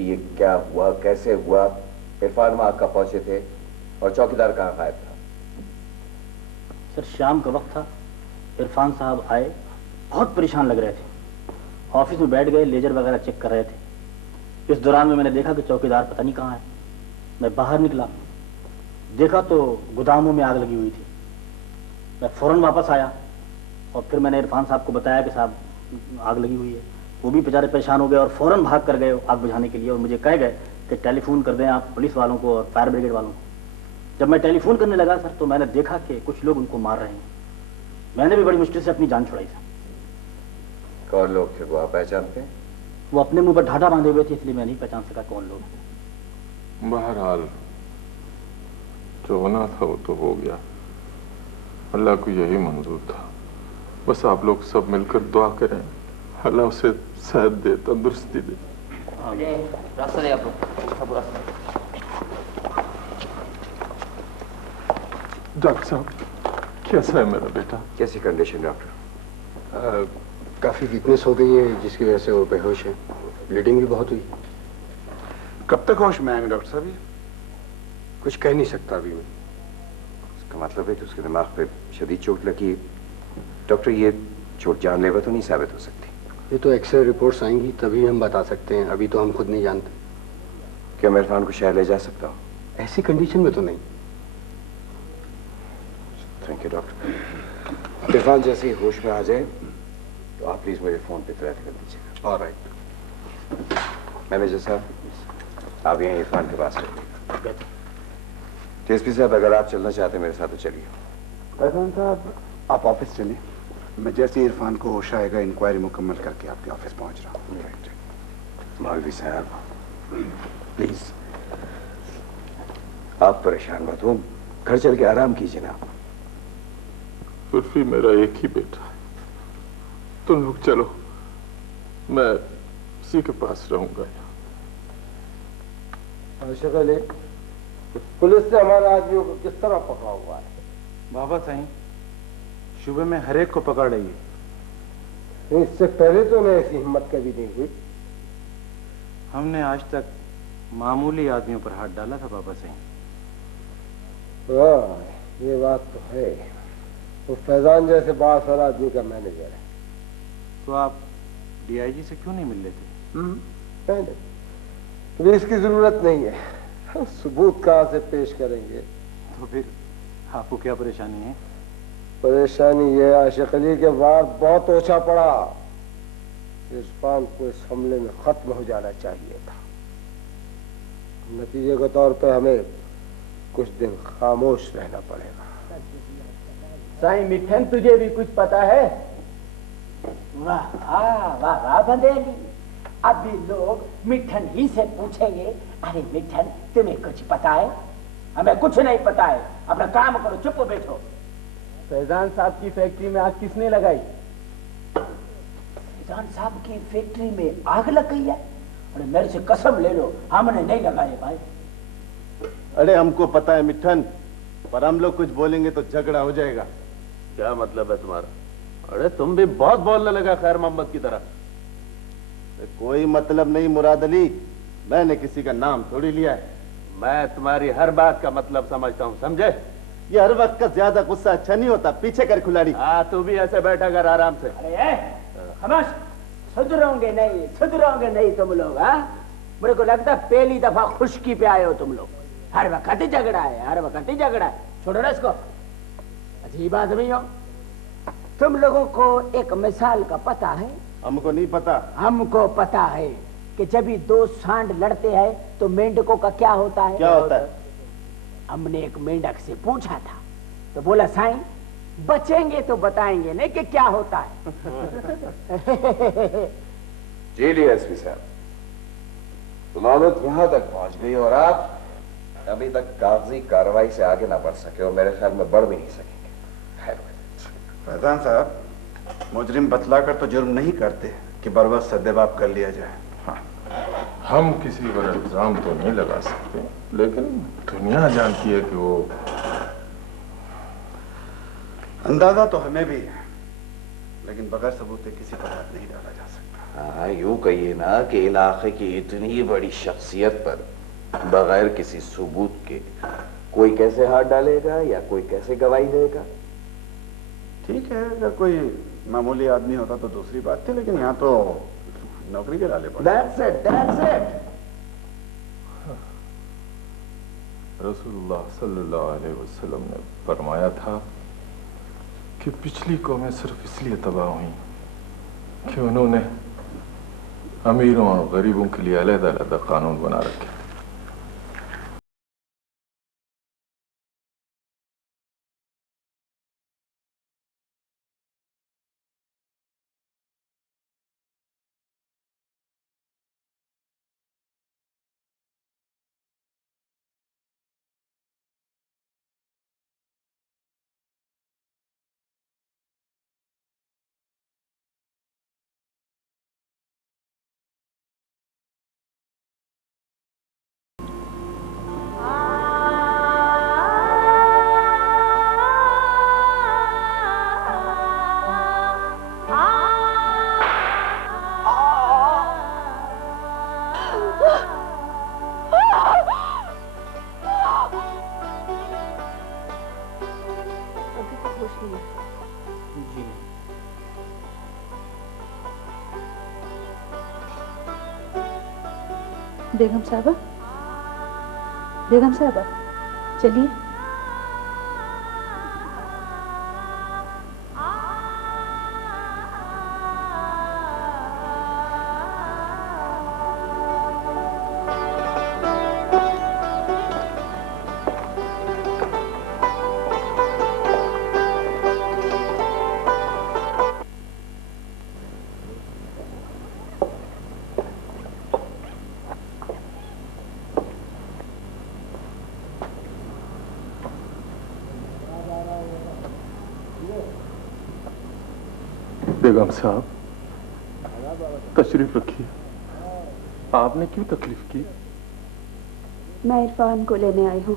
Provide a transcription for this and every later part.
ये क्या हुआ, कैसे हुआ? इरफान वहां कब पहुंचे थे और चौकीदार कहाँ गायब था? सर शाम का वक्त था, इरफान साहब आए, बहुत परेशान लग रहे थे। ऑफिस में बैठ गए, लेजर वगैरह चेक कर रहे थे। इस दौरान में मैंने देखा कि चौकीदार पता नहीं कहाँ है। मैं बाहर निकला, देखा तो गोदामों में आग लगी हुई थी। मैं फौरन वापस आया और फिर मैंने इरफान साहब को बताया कि साहब आग लगी हुई है। वो भी बेचारे परेशान हो गए और फौरन भाग कर गए आग बुझाने के लिए और मुझे कह गए कि टेलीफोन कर दें आप पुलिस वालों को और फायर ब्रिगेड वालों को। जब मैं टेलीफोन करने लगा सर तो मैंने देखा कि कुछ लोग उनको मार रहे हैं। मैंने भी बड़ी मुश्किल से अपनी जान छुड़ाई सर। कौन लोग थे वो, आप पहचानते हैं? वो अपने मुंह पर ढाढा बांधे हुए थे, इसलिए मैं नहीं पहचान सका कौन लोग हैं। बहरहाल जो होना था वो तो हो गया, अल्लाह को यही मंजूर था। बस आप लोग सब मिलकर दुआ करें, अल्लाह उसे सेहत दे, तंदुरुस्ती दे। रास्ता दे आप लोग। डॉक्टर साहब कैसा है मेरा बेटा? कैसी कंडीशन डॉक्टर? काफी वीकनेस हो गई है जिसकी वजह से वो बेहोश है। ब्लीडिंग भी बहुत हुई। कब तक होश में आएंगे डॉक्टर साहब? ये कुछ कह नहीं सकता अभी मैं। इसका मतलब है कि उसके दिमाग पे शदीद चोट लगी। डॉक्टर ये चोट जानलेवा तो नहीं साबित हो सकती? ये तो एक्सरे रिपोर्ट्स आएंगी तभी हम बता सकते हैं, अभी तो हम खुद नहीं जानते। क्या मैं इरफान को शहर ले जा सकता हूँ? ऐसी कंडीशन में तो नहीं। Thank you doctor. इरफान जैसे ही होश में आ जाए तो आप प्लीज मुझे फोन पे इत्तला कर दीजिएगा। ऑलराइट। मैनेजर साहब, आप यहीं इरफान के पास रहिए। टीएसपी साहब, अगर आप चलना चाहते हैं मेरे साथ तो चलिए। फैजान साहब आप ऑफिस चलिए, मैं जैसे इरफान को होश आएगा इंक्वायरी मुकम्मल करके आपके ऑफिस पहुंच रहा हूँ। मौलवी साहब प्लीज आप परेशान मत हो, घर चल के आराम कीजिए ना। उर्फी मेरा एक ही बेटा है, तुम लोग चलो, मैं उसी के पास रहूंगा। आशिक अली, पुलिस ने हमारे आदमियों को किस तरह पकड़ा हुआ है? बाबा साईं, सुबह में हर एक को पकड़ रही है। इससे पहले तो उन्हें ऐसी हिम्मत कभी नहीं हुई। हमने आज तक मामूली आदमियों पर हाथ डाला था बाबा साईं। वाह, ये बात तो है। वो फैजान जैसे बासर आदमी का मैनेजर है। तो आप डीआईजी से क्यों नहीं मिल लेते? नहीं, पुलिस की जरूरत नहीं है। सबूत कहाँ से पेश करेंगे? तो फिर आपको क्या परेशानी है? परेशानी ये आशिक अली के वार बहुत ओछा पड़ा। इरफान को इस हमले में खत्म हो जाना चाहिए था। नतीजे के तौर पे हमें कुछ दिन खामोश रहना पड़ेगा। साईं मिठन, तुझे भी कुछ पता है? वाह वाह वाह बंदेली, अभी लोग मिठन ही से पूछेंगे, अरे मिठन तुम्हें कुछ पता है? हमें कुछ नहीं पता है, अपना काम करो, चुप बैठो। फैजान साहब की फैक्ट्री में आग किसने लगाई? फैजान साहब की फैक्ट्री में आग लग गई है? अरे मेरे से कसम ले लो, हमने नहीं लगाई भाई। अरे हमको पता है मिठन, पर हम लोग कुछ बोलेंगे तो झगड़ा हो जाएगा। क्या मतलब है तुम्हारा? अरे तुम भी बहुत बोलने लगा खैर मोहम्मद की तरह। कोई मतलब नहीं मुराद अली, मैंने किसी का नाम थोड़ी लिया है। मैं तुम्हारी हर बात का मतलब समझता हूँ, समझे? ये हर वक्त का ज्यादा गुस्सा अच्छा नहीं होता, पीछे कर खिलाड़ी। हाँ, तू भी ऐसे बैठा कर आराम से। अरे खामोश, सुधरोगे नहीं तुम लोग। मेरे को लगता है पहली दफा खुशकी पे आए हो तुम लोग। हर वक्त ही झगड़ा है, हर वक्त ही झगड़ा है। छोड़ो ना इसको, अजीब आदमी हो तुम लोगों को। एक मिसाल का पता है? हमको नहीं पता। हमको पता है कि जब भी दो सांड लड़ते हैं तो मेंढकों का क्या होता है? क्या होता है? हमने एक मेंढक से पूछा था तो बोला साईं बचेंगे तो बताएंगे नहीं कि क्या होता है। जी डीएसपी साहब, नौबत यहाँ तक पहुंच गई और आप अभी तक कागजी कार्रवाई से आगे ना बढ़ सके और मेरे ख्याल में बढ़ भी नहीं सकेंगे। फैजान साहब, मुजरिम बतलाकर तो जुर्म नहीं करते कि बरवक्त सद्देबाप कर लिया जाए। हाँ, हम किसी पर इल्जाम तो नहीं लगा सकते, लेकिन दुनिया जानती है कि वो। अंदाजा तो हमें भी है, लेकिन बगैर सबूत के किसी पर हाथ नहीं डाला जा सकता। हाँ, यूं कहिए ना कि इलाके की इतनी बड़ी शख्सियत पर बगैर किसी सबूत के कोई कैसे हाथ डालेगा या कोई कैसे गवाही देगा। ठीक है, अगर कोई मामूली आदमी होता तो दूसरी बात थी, लेकिन यहाँ तो नौकरी के लाले पड़े। That's it, that's it. रसूलुल्लाह सल्लल्लाहु अलैहि वसल्लम ने फरमाया था कि पिछली कौमें सिर्फ इसलिए तबाह हुई कि उन्होंने अमीरों और गरीबों के लिए अलग-अलग कानून बना रखे। बेगम साहबा, बेगम साहबा, चलिए। बेगम साहब, तशरीफ रखिए। आपने क्यों तकलीफ की? मैं इरफान को लेने आई हूँ।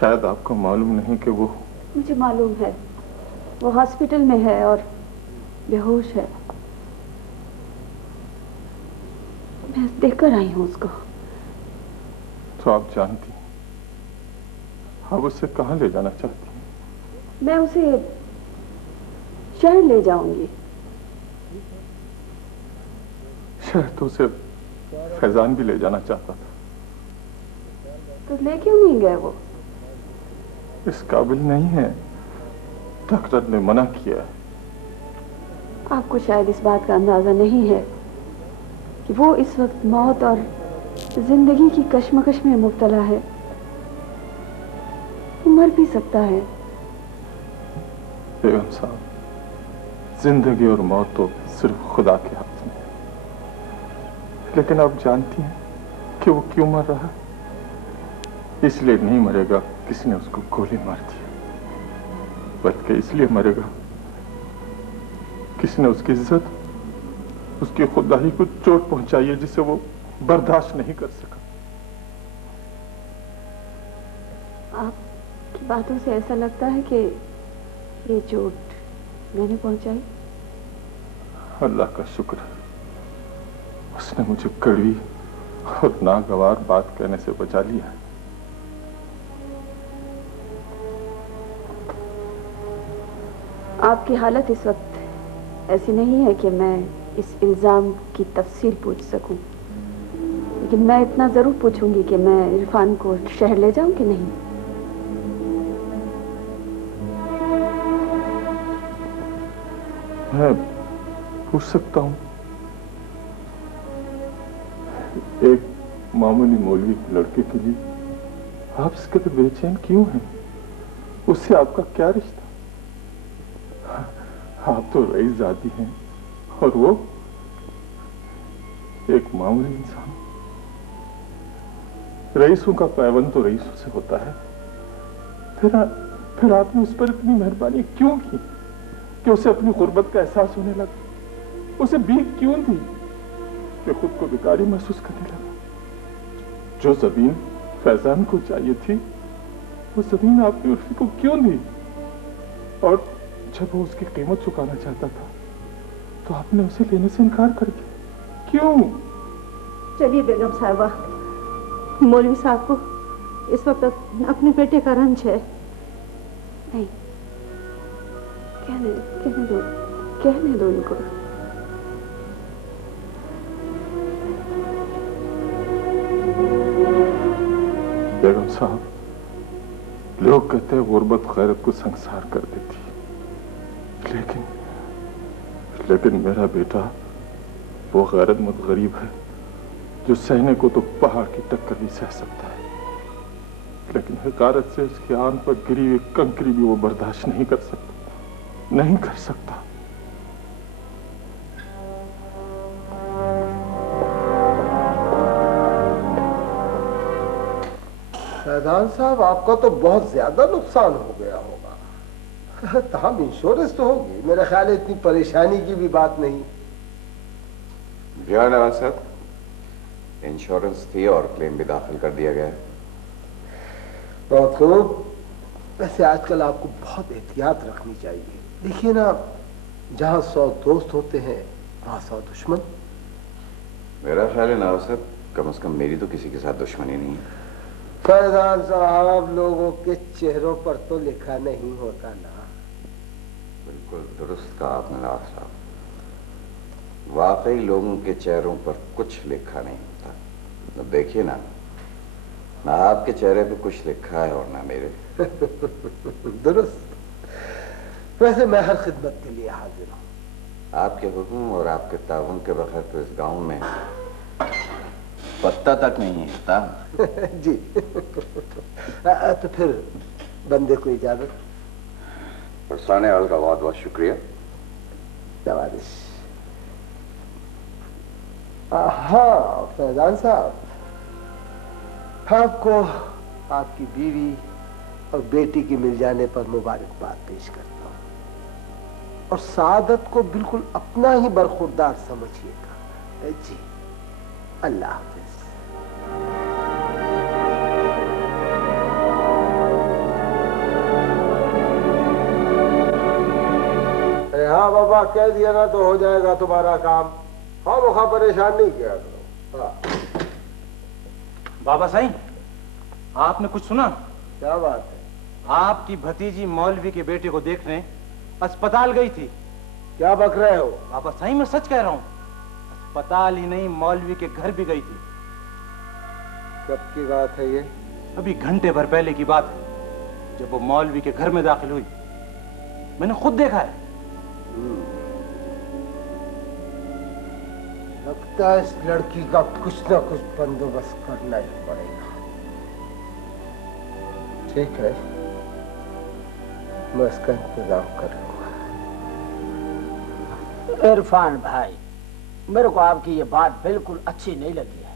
शायद आपको मालूम नहीं कि वो... मुझे मालूम है, वो हॉस्पिटल में है और बेहोश है। मैं देखकर आई हूँ उसको। तो आप जानती हैं, आप उससे कहाँ ले जाना चाहती हैं? मैं उसे शहर ले जाऊंगी। शहर तो उसे फैजान भी ले जाना चाहता था। तो ले क्यों नहीं गए वो? इस काबिल नहीं है, डॉक्टर ने मना किया है। आपको शायद इस बात का अंदाजा नहीं है कि वो इस वक्त मौत और जिंदगी की कश्मकश में मुब्तला है। मर भी सकता है। बेगम साहब, जिंदगी और मौत तो सिर्फ खुदा के हाथ में है। लेकिन आप जानती हैं कि वो क्यों मर रहा है? इसलिए नहीं मरेगा किसी ने उसको गोली मार दी, बल्कि इसलिए मरेगा किसी ने उसकी इज्जत, उसकी खुदाई को चोट पहुंचाई है जिसे वो बर्दाश्त नहीं कर सका। आपकी बातों से ऐसा लगता है कि ये चोट मैंने पहुंचाई। अल्लाह का शुक्र है, उसने मुझे कड़वी और नागवार बात कहने से बचा लिया है। आपकी हालत इस वक्त ऐसी नहीं है कि मैं इस इल्जाम की तफसील पूछ सकूं, लेकिन मैं इतना जरूर पूछूंगी कि मैं इरफान को शहर ले जाऊं कि नहीं। मैं पूछ सकता हूं। एक मामूली मौलवी लड़के के लिए आप इस कदर बेचैन क्यों हैं? उससे आपका क्या रिश्ता? आप तो रईसजादी हैं और वो एक मामूली इंसान। रईसों का पैबंद तो रईसों से होता है। फिर आपने उस पर इतनी मेहरबानी क्यों की कि उसे अपनी गुर्बत का एहसास होने लगा? उसे भीख क्यों दी कि खुद को भिखारी महसूस करने लगा? जो जमीन फैजान को चाहिए थी वो जमीन आपने उर्फी को क्यों दी? और जब वो उसकी कीमत चुकाना चाहता था तो आपने उसे लेने से इनकार कर दिया, क्यों? चलिए बेगम साहिबा, मौलवी साहब को इस वक्त अपने बेटे का रंज है। नहीं, कहने दो इनको। बेगम साहब, लोग कहते हैं गुर्बत गैरत को संसार कर देती है, लेकिन मेरा बेटा वो गैरतमंद गरीब है जो सहने को तो पहाड़ की टक्कर भी सह सकता है, लेकिन हकारत से उसकी आन पर गिरी हुई कंकरी भी वो बर्दाश्त नहीं कर सकता, नहीं कर सकता। फैजान साहब, आपका तो बहुत ज्यादा नुकसान हो गया होगा। तमाम इंश्योरेंस तो होगी, मेरा ख्याल है इतनी परेशानी की भी बात नहीं। जी नवाज साहब, इंश्योरेंस थी और क्लेम भी दाखिल कर दिया गया है। बहुत खूब। वैसे आजकल आपको बहुत एहतियात रखनी चाहिए। देखिए ना, जहां 100 दोस्त होते हैं वहां 100 दुश्मन। मेरा ख्याल है नवाज साहब, कम से कम मेरी तो किसी के साथ दुश्मनी नहीं है। फैजान साहब, लोगों के चेहरों पर तो लिखा नहीं होता ना। बिल्कुल दुरुस्त कहा आपने नवाज साहब, वाकई लोगों के चेहरों पर कुछ लिखा नहीं होता। तो देखिए ना आपके चेहरे पे कुछ लिखा है और ना मेरे। दुरुस्त। वैसे मैं हर खिदमत के लिए हाजिर हूँ। आपके हुक्म और आपके ताउन के बगैर तो इस गांव में पत्ता तक नहीं हिलता। जी। तो फिर बंदे को इजाजत। बरसाने वाल का बहुत बहुत शुक्रिया। नवाजिश। हाँ फैजान साहब, आपको आपकी बीवी और बेटी की मिल जाने पर मुबारकबाद पेश करता हूँ और सादत को बिल्कुल अपना ही बरखुरदार समझिएगा। जी, अल्लाह हाफिज। हाँ बाबा, कह दिया ना तो हो जाएगा तुम्हारा काम। हाँ मुखा परेशान नहीं किया करो। हाँ। बाबा साईं, आपने कुछ सुना? क्या बात है? आपकी भतीजी मौलवी के बेटे को देखने अस्पताल गई थी। क्या बक रहे हो? बाबा साईं, मैं सच कह रहा हूँ। अस्पताल ही नहीं, मौलवी के घर भी गई थी। कब की बात है ये? अभी घंटे भर पहले की बात है, जब वो मौलवी के घर में दाखिल हुई। मैंने खुद देखा है। लगता है इस लड़की का कुछ ना कुछ बंदोबस्त करना ही पड़ेगा। ठीक है, मैं इसका इंतजाम कर लूंगा। इरफान भाई, मेरे को आपकी ये बात बिल्कुल अच्छी नहीं लगी है।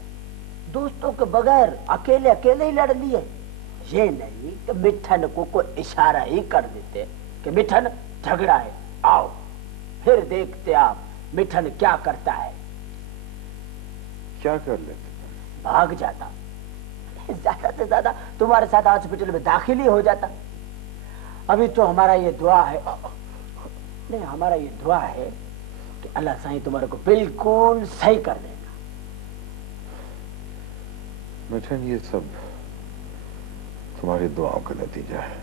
दोस्तों के बगैर अकेले अकेले ही लड़ लिए। ये नहीं कि मिठन को कोई इशारा ही कर देते कि मिठन झगड़ा है, आओ। फिर देखते आप मिठन क्या करता है। क्या कर लेते? भाग जाता। ज्यादा से ज्यादा तुम्हारे साथ हॉस्पिटल में दाखिल ही हो जाता। अभी तो हमारा ये दुआ है, नहीं हमारा ये दुआ है कि अल्लाह साईं तुम्हारे को बिल्कुल सही कर देगा। मिठन, ये सब तुम्हारी दुआओं का नतीजा है।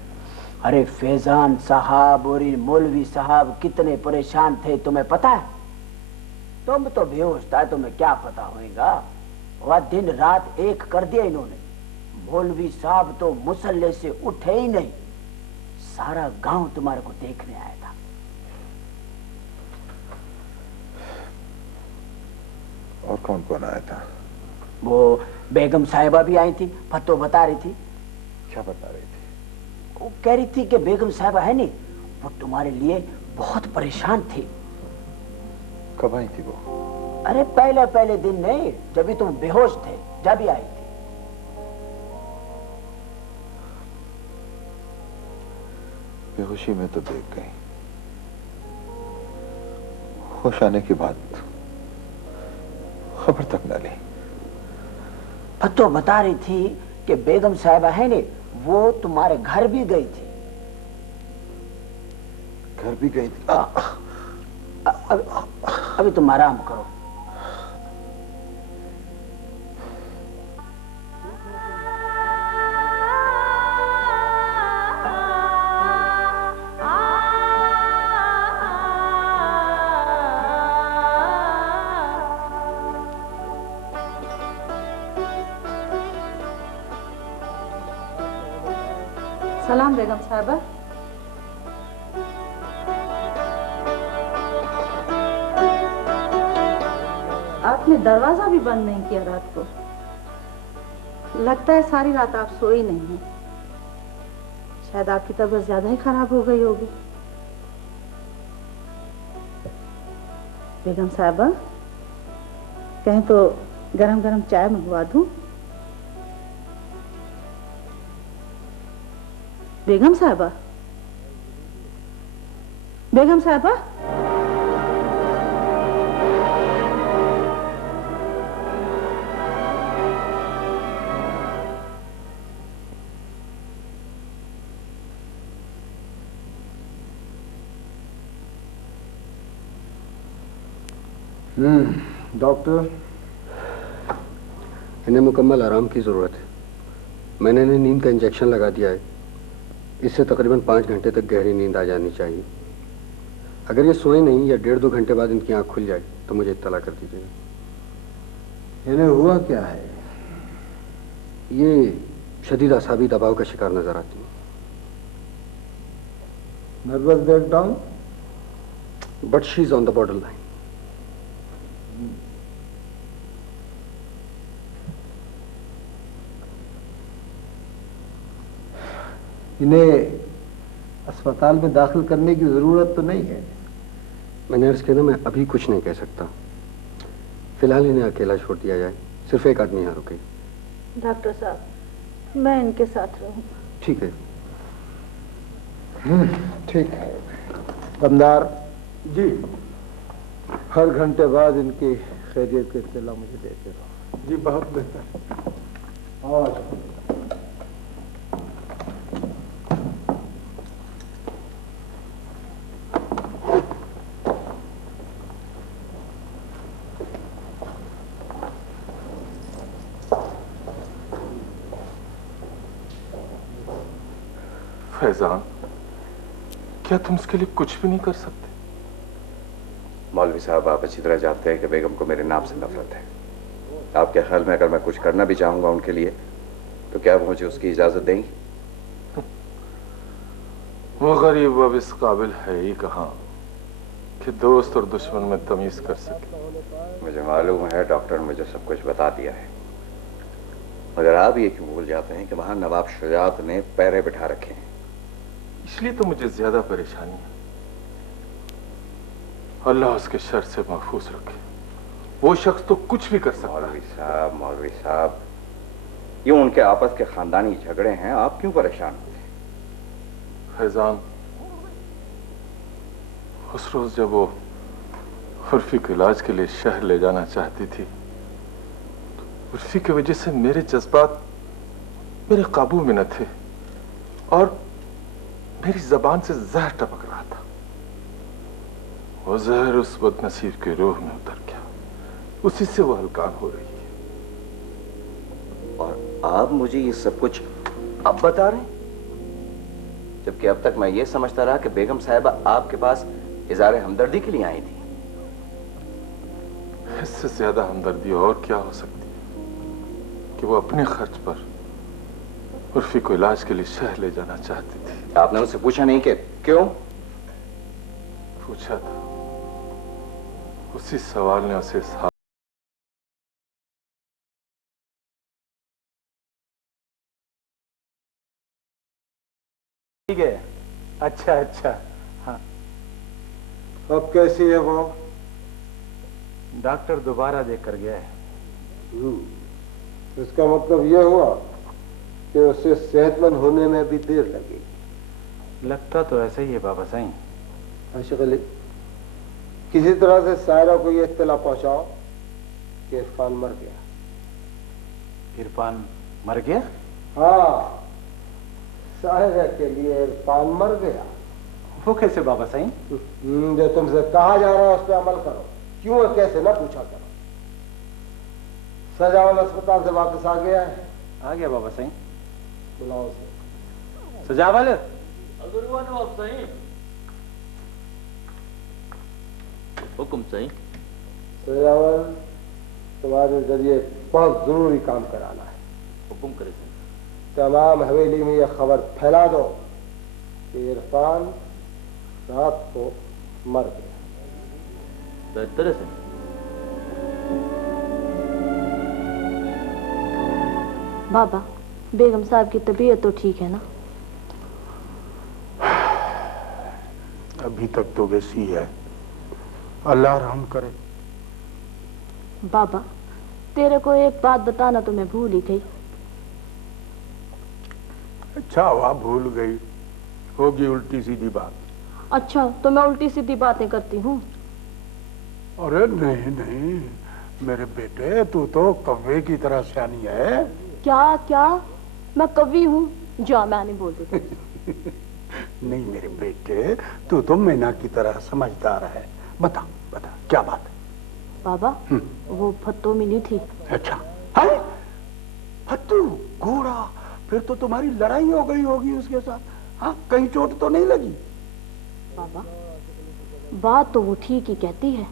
अरे फैजान साहब और मौलवी साहब कितने परेशान थे तुम्हें पता है? तुम तो बेहोश था, तुम्हें क्या पता होगा। वह दिन रात एक कर दिया इन्होंने। मौलवी साहब तो मुसल्ले से उठे ही नहीं। सारा गांव तुम्हारे को देखने आया था। और कौन कौन आया था? वो बेगम साहिबा भी आई थी, फतो बता रही थी। क्या बता रही थी? वो कह रही थी कि बेगम साहिबा है नहीं, वो तुम्हारे लिए बहुत परेशान थी। कब आई थी वो? अरे पहले पहले दिन नहीं, जब भी तुम बेहोश थे, जब ही आई थी। बेहोशी में तो देख गई, होश आने की बात खबर तक न ली। फतो बता रही थी कि बेगम साहिबा है नहीं, वो तुम्हारे घर भी गई थी। घर भी गई थी? अभी तुम आराम करो। सलाम बेगम साहबा। आपने दरवाजा भी बंद नहीं किया रात को। लगता है सारी रात आप सोई नहीं हैं। शायद आपकी तबीयत ज्यादा ही खराब हो गई होगी। बेगम साहबा, कहें तो गरम गरम चाय मंगवा दूं? बेगम साहबा, बेगम साहबा, डॉक्टर, इन्हें मुकम्मल आराम की ज़रूरत है। मैंने इन्हें नींद का इंजेक्शन लगा दिया है। इससे तकरीबन 5 घंटे तक गहरी नींद आ जानी चाहिए। अगर ये सोए नहीं या 1.5-2 घंटे बाद इनकी आंख खुल जाए तो मुझे इत्तला कर दीजिएगा। इन्हें हुआ क्या है? ये शदीद असाबी दबाव का शिकार नजर आती है। Nervous breakdown? But she is on the border line. इन्हें अस्पताल में दाखिल करने की जरूरत तो नहीं है? मैंने अर्ज किया ना, मैं अभी कुछ नहीं कह सकता। फिलहाल इन्हें अकेला छोड़ दिया जाए। सिर्फ एक आदमी यहाँ रुके। डॉक्टर साहब, मैं इनके साथ रहूं? ठीक है। ठीक है। दमदार जी, हर घंटे बाद इनकी खैरियत की इत्तला मुझे देते रहो। जी बहुत बेहतर। और फैजान, क्या तुम उसके लिए कुछ भी नहीं कर सकते? मौलवी साहब, आप अच्छी तरह जानते हैं कि बेगम को मेरे नाम से नफरत है। आपके ख्याल में अगर मैं कुछ करना भी चाहूंगा उनके लिए तो क्या वो मुझे उसकी इजाजत देंगी? वो गरीब अब इस काबिल है ही कहाँ कि दोस्त और दुश्मन में तमीज कर सके। मुझे मालूम है, डॉक्टर ने मुझे सब कुछ बता दिया है, मगर आप ये क्यों भूल जाते हैं कि वहां नवाब शुजात ने पैरे बिठा रखे हैं? इसलिए तो मुझे ज्यादा परेशानी है। अल्लाह उसके शर से महफूज रखे। वो शख्स तो कुछ भी कर सकता है। मौलवी साहब, यूं उनके आपस के खानदानी झगड़े हैं, आप क्यों परेशान होते हैं? फैजान, उस रोज जब वो उर्फी को इलाज के लिए शहर ले जाना चाहती थी तो उर्फी की वजह से मेरे जज्बात मेरे काबू में न थे और मेरी जबान से जहर टपक रहा था। वो जहर उस बदनसीब के रूह में उतर गया। उसी से वो हलकान हो रही है। और आप मुझे ये सब कुछ अब बता रहे हैं, जबकि अब तक मैं ये समझता रहा कि बेगम साहिबा आपके पास इज़हार हमदर्दी के लिए आई थी। इससे ज्यादा हमदर्दी और क्या हो सकती है कि वो अपने खर्च पर उर्फी को इलाज के लिए शहर ले जाना चाहती थी। आपने उससे पूछा नहीं कि क्यों? पूछा था। उसी सवाल ने उसे ठीक है। अच्छा अच्छा, हाँ। अब कैसी है वो? डॉक्टर दोबारा देखकर गया है। इसका मतलब यह हुआ कि उसे सेहतमंद होने में भी देर लगेगी। लगता तो ऐसा ही है बाबा साईं। आशिक अली, किसी तरह से सायरा को यह इत्तला पहुंचाओ कि इरफान मर गया। इरफान मर गया? हाँ, शायरा के लिए इरफान मर गया। वो कैसे बाबा सही? जो तुमसे कहा जा रहा है उस पर अमल करो, क्यों और कैसे ना पूछा करो। सजावल अस्पताल से वापस आ गया है? आ गया बाबा सही। बुलाओ उसे। सजावल सही हुक्म सही। सजावल, तुम्हारे जरिए बहुत जरूरी काम कराना है। हुक्म करे। तमाम हवेली में यह खबर फैला दो कि इरफान रात को मर गया। बेहतर है। बाबा, बेगम साहब की तबीयत तो ठीक है ना? अभी तक तो वैसी है, अल्लाह रहम करे। बाबा, तेरे को एक बात बताना तो मैं भूल ही गई। अच्छा हुआ भूल गई, होगी उल्टी सीधी बात। अच्छा, तो मैं उल्टी सीधी बातें करती हूँ? अरे नहीं नहीं मेरे बेटे, तू तो कव्वे की तरह सियानी है। क्या क्या? मैं कवि हूँ? जा, मैं नहीं बोल रही। नहीं मेरे बेटे, तू तो मैना की तरह समझदार है। बता बता क्या बात है? बाबा, वो फत्तो मिली थी। अच्छा है? फत्तू घोड़ा? फिर तो तुम्हारी लड़ाई हो गई होगी उसके साथ। हाँ, कहीं चोट तो नहीं लगी? बाबा, बात तो वो ठीक ही कहती है।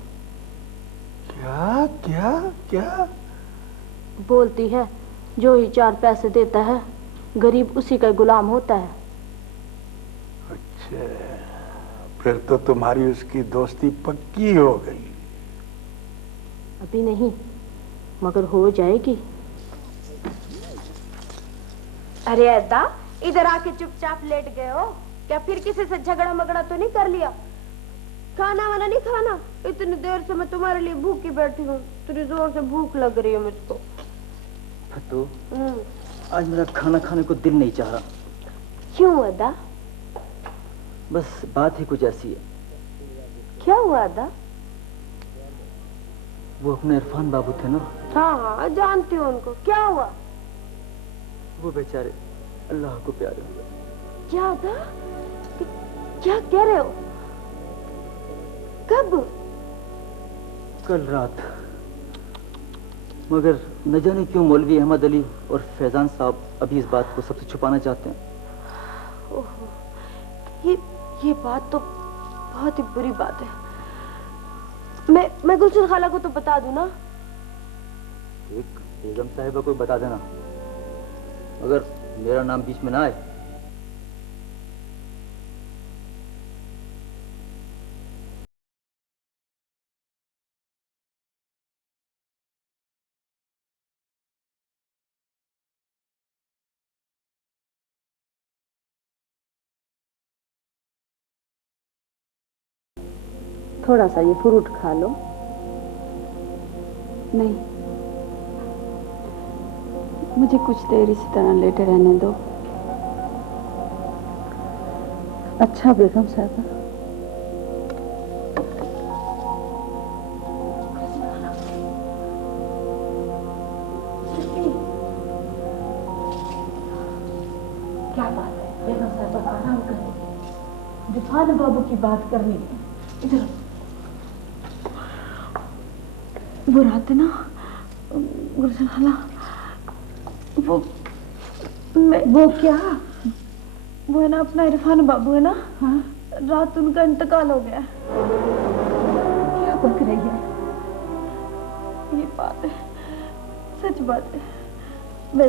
क्या क्या क्या? बोलती है जो ही 4 पैसे देता है गरीब उसी का गुलाम होता है। अच्छा, फिर तो तुम्हारी उसकी दोस्ती पक्की हो गई। अभी नहीं, मगर हो जाएगी। अरे अद्दा, इधर आके चुपचाप लेट गए हो क्या? फिर किसी से झगड़ा मगड़ा तो नहीं कर लिया? खाना वाना नहीं खाना? इतनी देर से मैं तुम्हारे लिए भूखी बैठी हूँ, इतनी जोर से भूख लग रही है मुझको। फत्तू, आज मेरा खाना खाने को दिल नहीं चाह रहा। क्यों अद्दा? बस बात ही कुछ ऐसी है। क्या हुआ अद्दा? वो अपने इरफान बाबू थे ना? हाँ हाँ, जानती हूँ उनको। क्या हुआ? वो बेचारे अल्लाह को प्यारे हुए। क्या अद्दा? क्या कह रहे हो? कब? कल रात। मगर न जाने क्यों मौलवी अहमद अली और फैजान साहब अभी इस बात को सबसे छुपाना चाहते हैं। ओहो, ये बात तो बहुत ही बुरी बात है। मैं गुलशन खाला को तो बता दूं ना? एक बेगम साहिबा को बता देना, अगर मेरा नाम बीच में ना आए। थोड़ा सा ये फ्रूट खा लो। नहीं, मुझे कुछ देर इसी तरह लेटे रहने दो। अच्छा बेगम साहबा। क्या बात है बेगम साहबा, आराम करें। इरफान बाबू की बात करनी है। इधर वो रात ना गुलशन खाला, वो क्या, वो है ना अपना इरफान बाबू है ना? हाँ? रात उनका इंतकाल हो गया। क्या बक रही है? ये बात है, सच बात है। मैं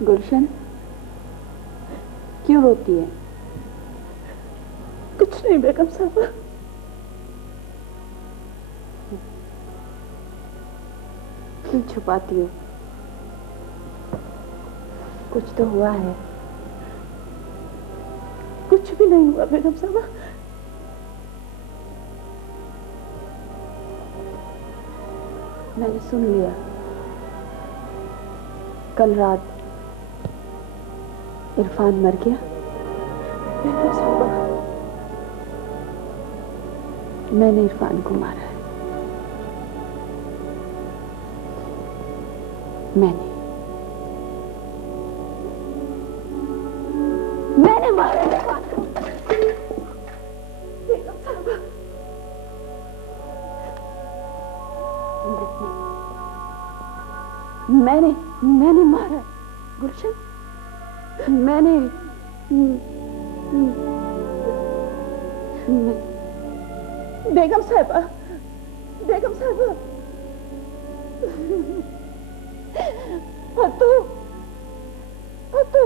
गुलशन, क्यों रोती है? कुछ नहीं बेगम साहबा। क्यों छुपाती हो? कुछ तो हुआ है। कुछ भी नहीं हुआ बेगम साहबा। मैंने सुन लिया। कल रात इरफान मर गया। मैंने इरफान को मारा है। मैंने मारा इरफान को। मैंने मारा गुलशन। बेगम साहिबा, बेगम साहिबा, फतू, फतू,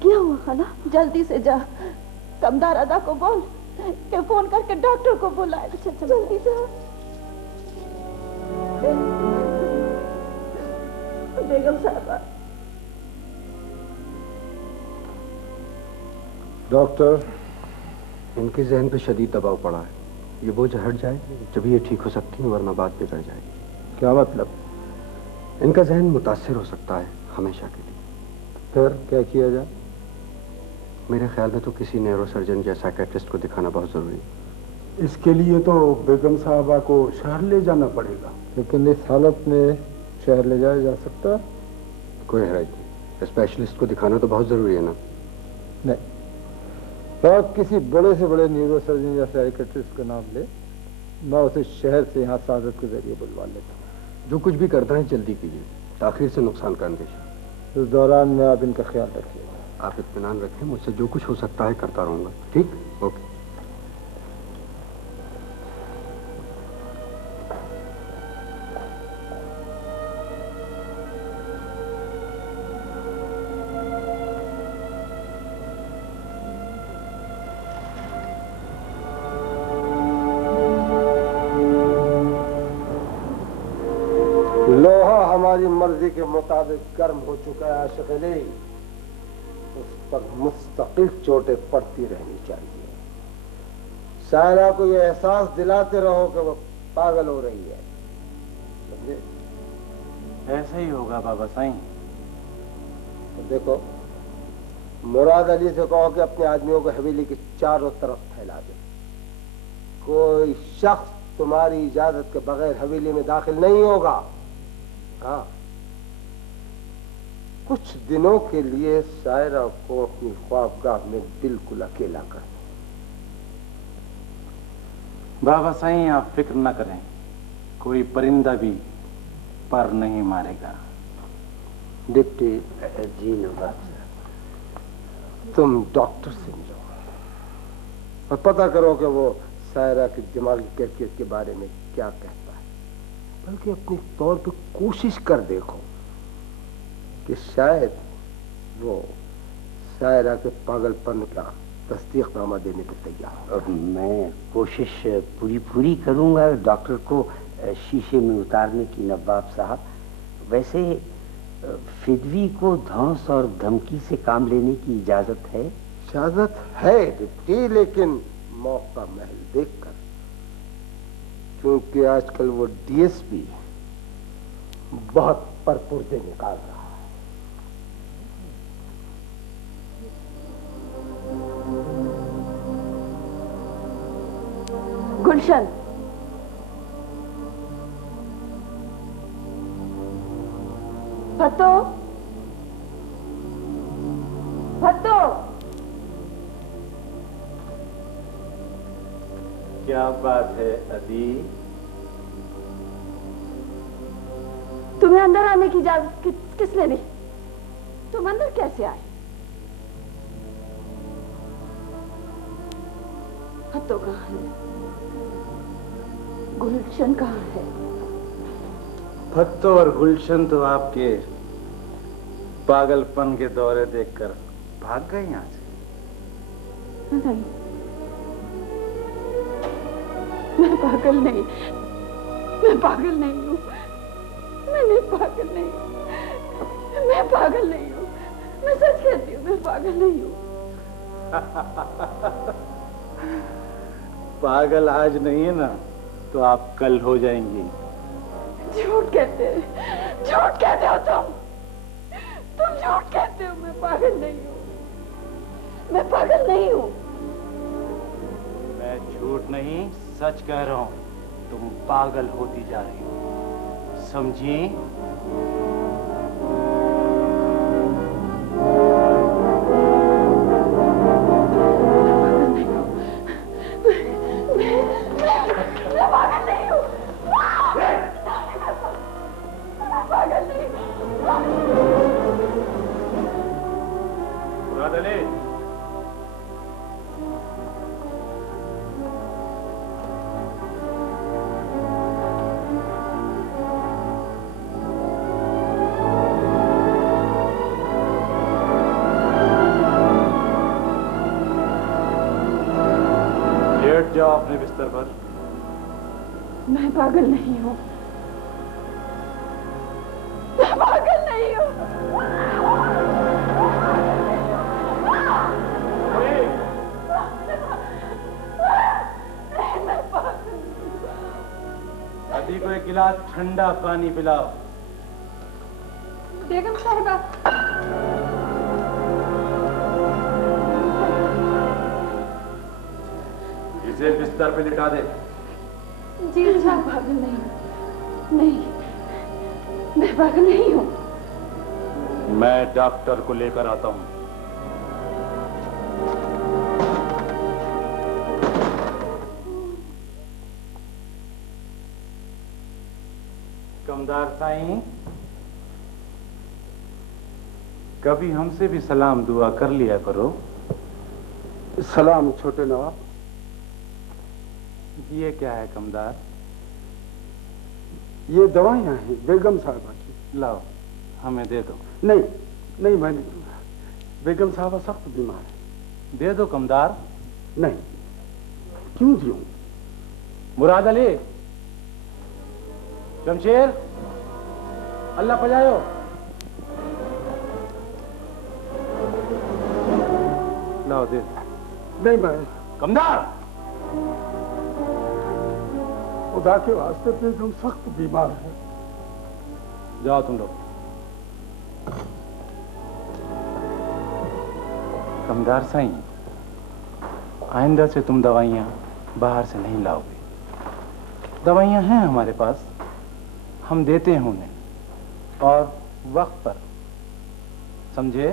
क्या हुआ खाला? जल्दी से जा, कमदार अदा को बोल कि फोन करके डॉक्टर को बुलाए। अच्छा जल्दी जा। बेगम साहिबा। डॉक्टर, इनके जहन पे शदीद दबाव पड़ा है। ये बोझ हट जाए जब ये ठीक हो सकती है, वरना बात बिगड़ जाएगी। क्या मतलब? इनका जहन मुतासिर हो सकता है हमेशा के लिए। फिर क्या किया जाए? मेरे ख्याल में तो किसी न्यूरो सर्जन या साइकेट्रिस्ट को दिखाना बहुत जरूरी है। इसके लिए तो बेगम साहबा को शहर ले जाना पड़ेगा। लेकिन इस हालत में शहर ले जाया जा सकता है? कोई हर्ज नहीं। स्पेशलिस्ट को दिखाना तो बहुत जरूरी है ना। नहीं, तो आप किसी बड़े से बड़े न्यूरो सर्जन या साइकेट्रिस्ट का नाम ले, मैं उसे शहर से यहाँ सादत के जरिए बुलवा लेता हूँ। जो कुछ भी करता है जल्दी कीजिए, ताखिर से नुकसान का अंदेशा। इस दौरान में आप इनका ख्याल रखिएगा। आप इत्मीनान रखें, मुझसे जो कुछ हो सकता है करता रहूंगा। ठीक? ओके। लोहा हमारी मर्जी के मुताबिक गर्म हो चुका है आशिक़ अली, उस पर मुस्तकिल चोटें पड़ती रहनी चाहिए। सायरा को यह एहसास दिलाते रहो कि वो पागल हो रही है। समझे? ऐसा ही होगा बाबा साईं। तो देखो, मुराद अली से कहो कि अपने आदमियों को हवेली के चारों तरफ फैला दे। कोई शख्स तुम्हारी इजाजत के बगैर हवेली में दाखिल नहीं होगा। हाँ, कुछ दिनों के लिए सायरा को अपनी ख्वाबगाह में बिल्कुल अकेला कर। बाबा साईं आप फिक्र न करें, कोई परिंदा भी पर नहीं मारेगा। डिप्टी जी नवाब, तुम डॉक्टर से मिलो और पता करो कि वो सायरा की दिमागी कैफियत के बारे में क्या कहता है। बल्कि अपने तौर पे कोशिश कर देखो कि शायद वो सायरा के पागलपन का तस्दीकनामा देने पर तैयार हो। मैं कोशिश पूरी करूंगा डॉक्टर को शीशे में उतारने की नवाब साहब। वैसे फिदवी को धौंस और धमकी से काम लेने की इजाजत है? इजाजत है डिप्टी, लेकिन मौका महल देखकर, क्योंकि आजकल वो डीएसपी बहुत परपुर्जे निकाल रहा है। गुलशन, भत्तो, भत्तो, क्या बात है अदी? तुम्हें अंदर आने की इजाजत किसने दी? तुम अंदर कैसे आए? भत्तो कहाँ है? गुलशन कहाँ है? भत्तो और गुलशन तो आपके पागलपन के दौरे देखकर भाग गए यहाँ से। नहीं, मैं पागल नहीं, मैं पागल नहीं हूँ, मैं पागल नहीं हूँ, मैं पागल नहीं हूँ, मैं सच कहती हूँ, मैं पागल नहीं हूँ। पागल आज नहीं है ना तो आप कल हो जाएंगी। झूठ कहते हो तुम झूठ कहते हो। मैं पागल नहीं हूँ, मैं पागल नहीं हूँ। मैं झूठ नहीं सच कह रहा हूँ, तुम पागल होती जा रही हो, समझी? जाओ अपने बिस्तर पर। मैं पागल नहीं हूँ, मैं पागल नहीं हूँ। अभी को एक गिलास ठंडा पानी पिलाओ। बेगम साहिबा। इसे बिस्तर पे लिटा दे। जी मैं पागल नहीं हूँ, नहीं मैं पागल नहीं हूँ। मैं डॉक्टर को लेकर आता हूँ। कमदार साईं, कभी हमसे भी सलाम दुआ कर लिया करो। सलाम छोटे नवाब। ये क्या है कमदार? ये दवाइयाँ हैं बेगम साहबा की। लाओ हमें दे दो। नहीं नहीं मैं नहीं दूंगा, बेगम साहबा सख्त बीमार है। दे दो कमदार। नहीं, क्यों दूं? मुराद अली, शमशेर, अल्लाह पजायो। लाओ दे। नहीं मैं। कमदार, खुदा के वास्ते बेगम सख्त बीमार है। जाओ तुम लोग। कमदार साईं, आइंदा से तुम दवाइयाँ बाहर से नहीं लाओगे। दवाइयाँ हैं हमारे पास, हम देते हैं उन्हें और वक्त पर, समझे?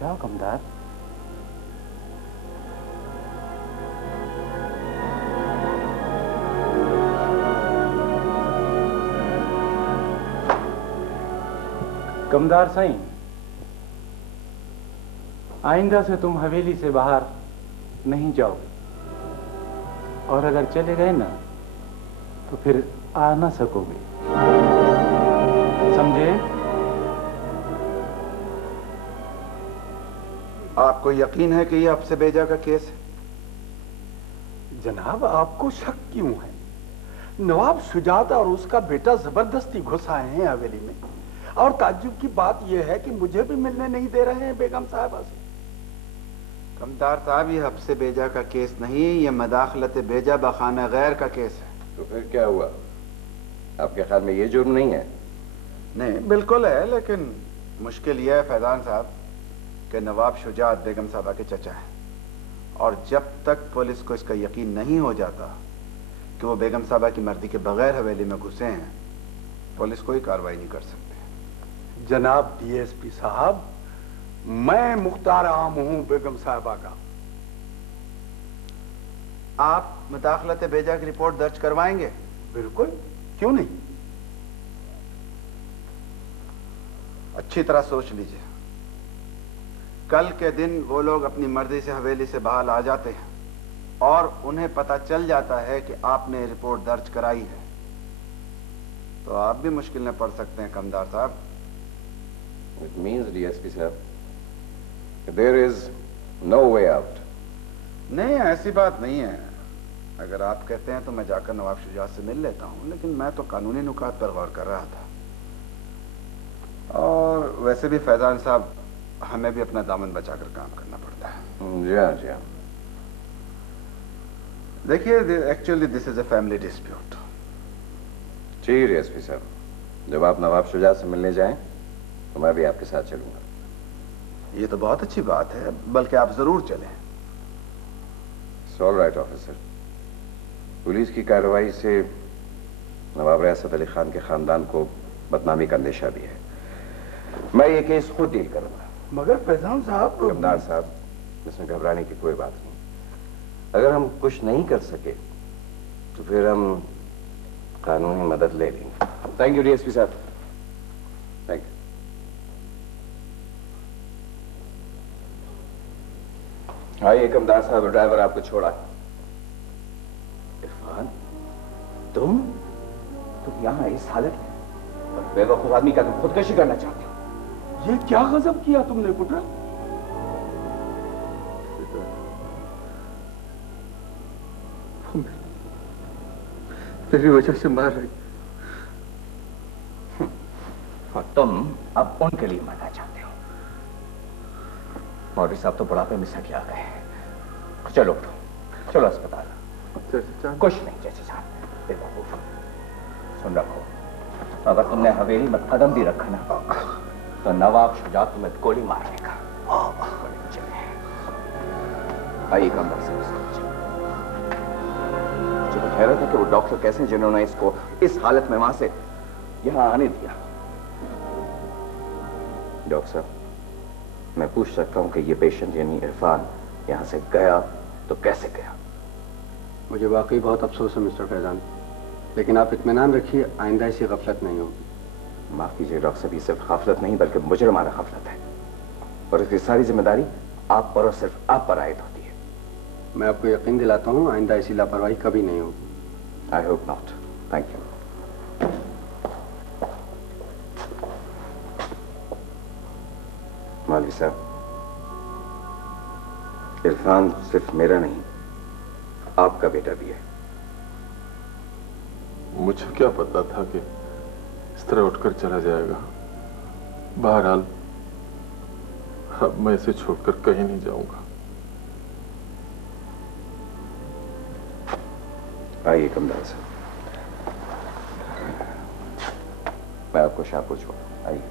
जाओ कमदार। कमदार साईं, आइंदा से तुम हवेली से बाहर नहीं जाओगे, और अगर चले गए ना तो फिर आ ना सकोगे, समझे? आपको यकीन है कि ये आपसे बेजा का केस है? जनाब, आपको शक क्यों है? नवाब सुजात और उसका बेटा जबरदस्ती घुस आए हैं हवेली में, और ताज्जुब की बात यह है कि मुझे भी मिलने नहीं दे रहे हैं बेगम साहिबा से। कमदार साहब, ये हब्से बेजा का केस नहीं, ये मदाखलत बेजा बखाना गैर का केस है। तो फिर क्या हुआ? आपके ख्याल में ये जुर्म नहीं है? नहीं, बिल्कुल है, लेकिन मुश्किल यह है फैजान साहब कि नवाब शुजात बेगम साहबा के चचा हैं, और जब तक पुलिस को इसका यकीन नहीं हो जाता कि वो बेगम साहबा की मर्जी के बगैर हवेली में घुसे हैं, पुलिस कोई कार्रवाई नहीं कर सकती। जनाब डीएसपी साहब, मैं मुख्तार आम हूं बेगम साहबा का। आप मुदाखलत बेजा की रिपोर्ट दर्ज करवाएंगे? बिल्कुल, क्यों नहीं। अच्छी तरह सोच लीजिए, कल के दिन वो लोग अपनी मर्जी से हवेली से बाहर आ जाते हैं और उन्हें पता चल जाता है कि आपने रिपोर्ट दर्ज कराई है, तो आप भी मुश्किल में पड़ सकते हैं कमदार साहब। It means, DSP साहब, there is no way out. नहीं, ऐसी बात नहीं है। अगर आप कहते हैं तो मैं जाकर नवाब शुजात से मिल लेता हूं, लेकिन मैं तो कानूनी नुकात पर गौर कर रहा था। और वैसे भी फैजान साहब, हमें भी अपना दामन बचाकर काम करना पड़ता है। जी हाँ, जी हाँ। देखिए, actually this is a family dispute. जी डीएसपी साहब, जब आप नवाब शुजा से मिलने जाएं तो मैं भी आपके साथ चलूंगा। ये तो बहुत अच्छी बात है, बल्कि आप जरूर चलें। All right officer. पुलिस की कार्रवाई से नवाब रियासत अली खान के खानदान को बदनामी का अंदेशा भी है। मैं ये केस खुद डील करूंगा। मगर फैजान साहब, कमदार साहब, इसमें घबराने की कोई बात नहीं। अगर हम कुछ नहीं कर सके तो फिर हम कानूनी मदद ले लेंगे। थैंक यू डीएसपी साहब, थैंक यू। आइए कमदार साहब, ड्राइवर आपको छोड़ा। इरफान, तुम यहाँ इस हालत में, बेवकूफ आदमी का तुम खुदकशी करना चाहते हो? ये क्या गजब किया तुमने पुत्र? मेरी वजह से मार रही। और तुम अब उनके लिए मरना चाहते हो। मौलवी साहब तो बुढ़ापे में सके आ गए हैं। चलो उठो, चलो अस्पताल। कुछ नहीं जैसे साहब, बेवकूफ। सुन रखो, अगर तुमने हवेली में कदम भी रखा ना तो नवाब शुजा तुम्हें गोली मार देगा। आइए कमरा से मुझे तो हैरत है कि वो डॉक्टर कैसे जिन्होंने इसको इस हालत में वहां से यहां आने दिया। डॉक्टर साहब, मैं पूछ सकता हूं कि ये पेशेंट यानी इरफान यहां से गया तो कैसे गया? मुझे वाकई बहुत अफसोस है मिस्टर फैजान, लेकिन आप इत्मीनान रखिए, आइंदा ऐसी गफलत नहीं होगी। माफ कीजिए डॉक्टर साहब, ये सिर्फ गफलत नहीं बल्कि मुजरमाना गफलत है, और इसकी सारी जिम्मेदारी आप पर और सिर्फ आप पर आयद होती है। मैं आपको यकीन दिलाता हूँ आइंदा ऐसी लापरवाही कभी नहीं होगी। I hope not. Thank you. मौलवी साहब, इरफान सिर्फ मेरा नहीं, आपका बेटा भी है। मुझे क्या पता था कि इस तरह उठकर चला जाएगा। बहरहाल अब मैं इसे छोड़कर कहीं नहीं जाऊंगा। आइए कमदार साहब, मैं आपको शाहपुर छोड़ूं। आइए।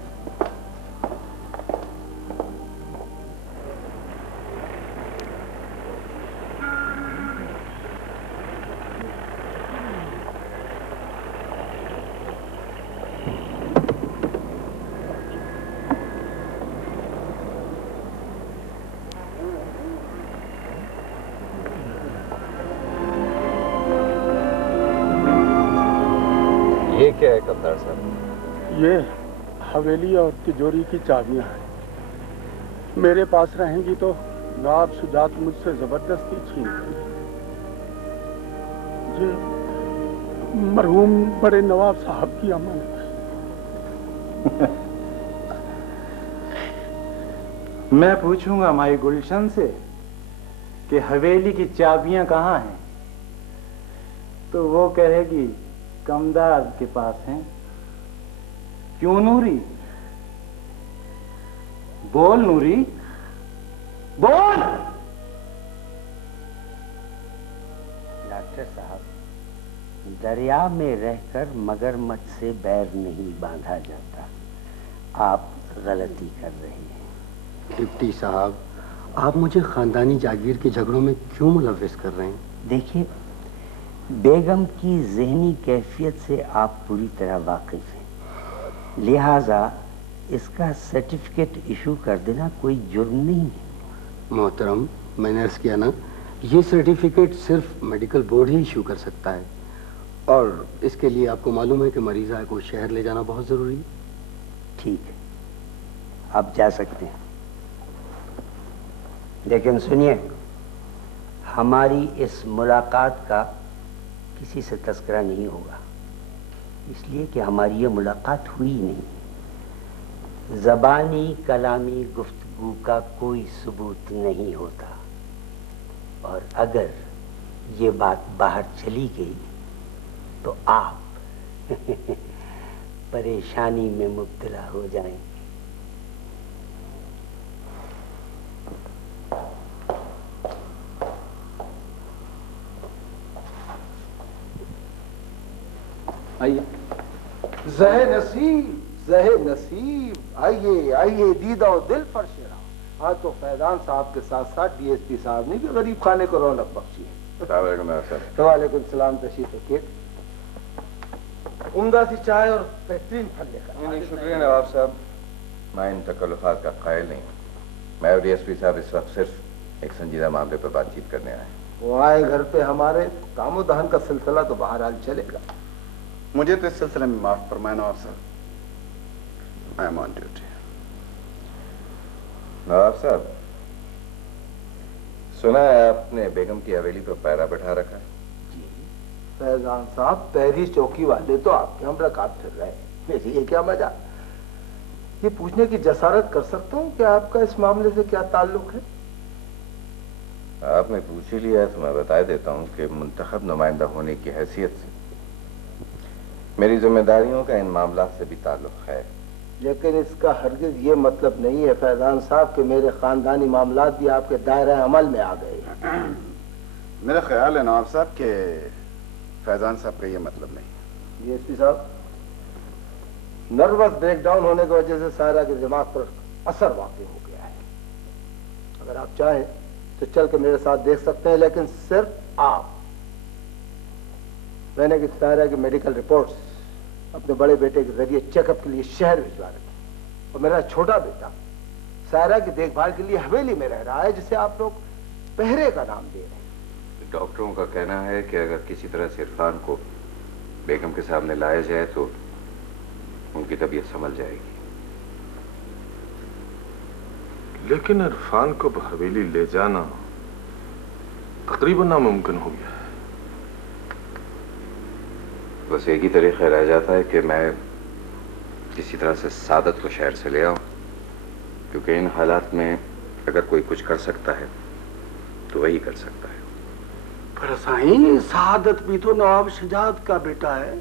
ये क्या है कमदार साहब? ये हवेली और तिजोरी की चाबियां हैं। मेरे पास रहेंगी तो नवाब शुजात मुझसे जबरदस्ती छीन लेंगे। ये मरहूम बड़े नवाब साहब की अमानत है। मैं पूछूंगा माई गुलशन से कि हवेली की चाबियां कहाँ हैं, तो वो कहेगी कमदार के पास हैं। क्यों नूरी? बोल नूरी, बोल। डॉक्टर साहब, दरिया में रहकर मगरमच्छ से बैर नहीं बांधा जाता। आप गलती कर रहे हैं। डिप्टी साहब, आप मुझे खानदानी जागीर के झगड़ों में क्यों मुलव्विस कर रहे हैं? देखिए, बेगम की ज़हनी कैफियत से आप पूरी तरह वाकिफ हैं, लिहाजा इसका सर्टिफिकेट इशू कर देना कोई जुर्म नहीं है। मोहतरम, मैंने अर्ज किया ना, ये सर्टिफिकेट सिर्फ मेडिकल बोर्ड ही इशू कर सकता है, और इसके लिए आपको मालूम है कि मरीजा को शहर ले जाना बहुत ज़रूरी है। ठीक है, आप जा सकते हैं, लेकिन सुनिए, हमारी इस मुलाकात का किसी से तस्करा नहीं होगा, इसलिए कि हमारी ये मुलाकात हुई नहीं। ज़बानी कलामी गुफ्तगू का कोई सबूत नहीं होता, और अगर ये बात बाहर चली गई तो आप परेशानी में मुब्तला हो जाएंगे। आइए। जहे नसीब, आइए आइए, दीदा दिल फरशेरा। हाँ, तो फैजान साहब के साथ साथ डीएसपी साहब ने भी गरीब खाने को रौनक बख्शी है। वालेकुम सलाम, तशरीफ रखिए। उम्दा सी चाय और बेहतरीन फल लेकर। नहीं, शुक्रिया नवाब साहब, मैं इन तकल्लुफ़ात का कायल नहीं हूँ। मैं और डीएसपी साहब इस वक्त सिर्फ एक संजीदा मामले पर बातचीत करने आए। वो आए घर पे, हमारे दामो दहन का सिलसिला तो बहरहाल चलेगा। मुझे तो इस सिलसिले में माफ फरमाए नवाब साहब, आई एम ऑन ड्यूटी। नवाब साहब, सुना है आपने बेगम की हवेली पर पैरा बैठा रखा है? जी फैजान साहब, पैरी चौकी वाले तो आपके हम रकाब फिर रहे हैं, मेरी ये क्या मजा। ये पूछने की जसारत कर सकता हूँ कि आपका इस मामले से क्या ताल्लुक है? आपने पूछ ही लिया है तो मैं बता देता हूँ कि मुंतखब नुमाइंदा होने की हैसियत से मेरी जिम्मेदारियों का इन मामलों से भी ताल्लुक है। लेकिन इसका हरगिज ये मतलब नहीं है फैजान साहब कि मेरे खानदानी मामलात भी आपके दायरे अमल में आ गए। मेरा ख्याल है नवाब साहब के फैजान साहब का ये मतलब नहीं। डीएसपी साहब, नर्वस ब्रेकडाउन होने की वजह से सारा के दिमाग पर असर वाक़ई हो गया है। अगर आप चाहें तो चल के मेरे साथ देख सकते हैं, लेकिन सिर्फ आप। मैंने कि सारा की मेडिकल रिपोर्ट्स अपने बड़े बेटे के जरिए चेकअप के लिए शहर भिजवा रखी, और मेरा छोटा बेटा सारा की देखभाल के लिए हवेली में रह रहा है, जिसे आप लोग पहरे का नाम दे रहे हैं। डॉक्टरों का कहना है कि अगर किसी तरह से इरफान को बेगम के सामने लाया जाए तो उनकी तबीयत संभल जाएगी। लेकिन इरफान को हवेली ले जाना तकरीबन नामुमकिन हो गया है। बस एक ही तरीका रह जाता है कि मैं किसी तरह से सादत को शहर से ले आऊं, क्योंकि इन हालात में अगर कोई कुछ कर सकता है तो वही कर सकता है। पर साईं, सादत भी तो नवाब शुजात का बेटा है।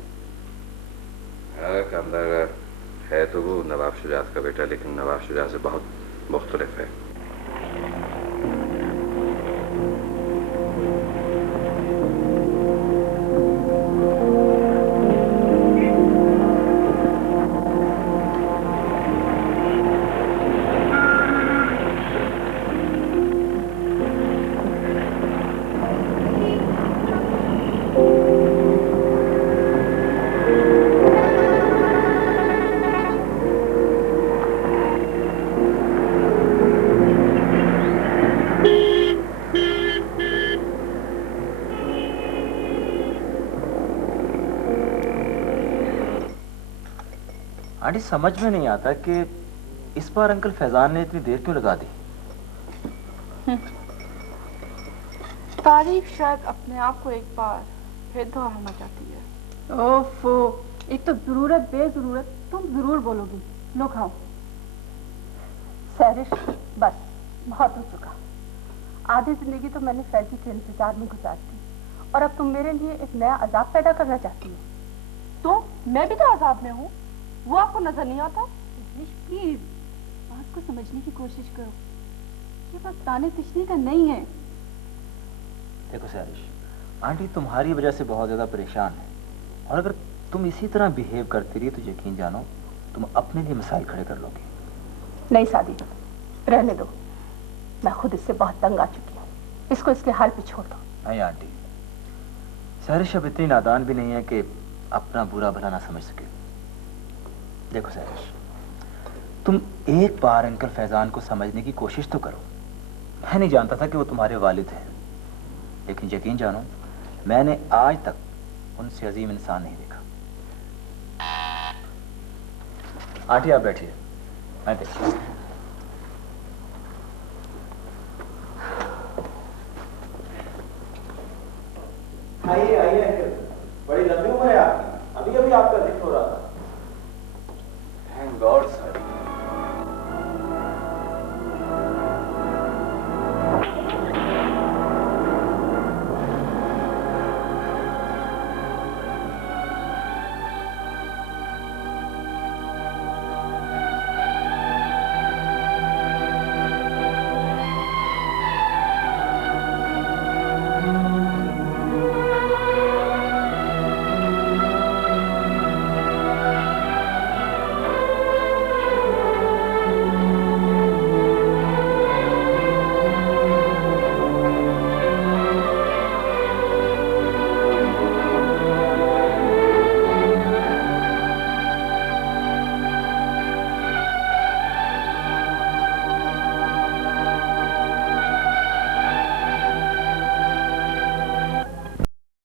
कामदार है तो वो नवाब शुजात का बेटा, लेकिन नवाब शुजात से बहुत मुख्तलिफ है। आंटी, समझ में नहीं आता कि इस बार अंकल फैजान ने इतनी देर क्यों लगा दी। तारीख शायद अपने आप को एक बार फिर दोहराना चाहती है। ओफो, एक तो जरूरत बेजरूरत तुम जरूर बोलोगी। लो खाओ। सैरिश, बस बहुत हो चुका। आधी जिंदगी तो मैंने फैजी के इंतजार में गुजार दी, और अब तुम मेरे लिए एक नया अजाब पैदा करना चाहती हो। तो मैं भी तो अजाब में हूँ, वो आपको नजर नहीं आता? प्लीज बात को समझने की कोशिश करो। ये बात ताने पिछने का नहीं है। देखो सैरिश, आंटी तुम्हारी वजह से बहुत ज्यादा परेशान है, और अगर तुम इसी तरह बिहेव करती रही तो यकीन जानो तुम अपने लिए मसाइल खड़े कर लोगे। नहीं सादी, रहने दो। मैं खुद इससे बहुत तंग आ चुकी हूँ। इसको इसके हाल पे छोड़ दो। नहीं आंटी, सैरिश अब इतनी नादान भी नहीं है कि अपना बुरा भला ना समझ सके। देखो सैरिश, तुम एक बार अंकल फैजान को समझने की कोशिश तो करो। मैं नहीं जानता था कि वो तुम्हारे वालिद हैं, लेकिन यकीन जानो मैंने आज तक उनसे अजीम इंसान नहीं देखा। आंटी आप बैठिए, मैं देखता हूं। आइए आइए अंकल, बड़ी लंबी उम्र है आपकी, अभी अभी आपका जिक्र हो रहा था। Thank God sir,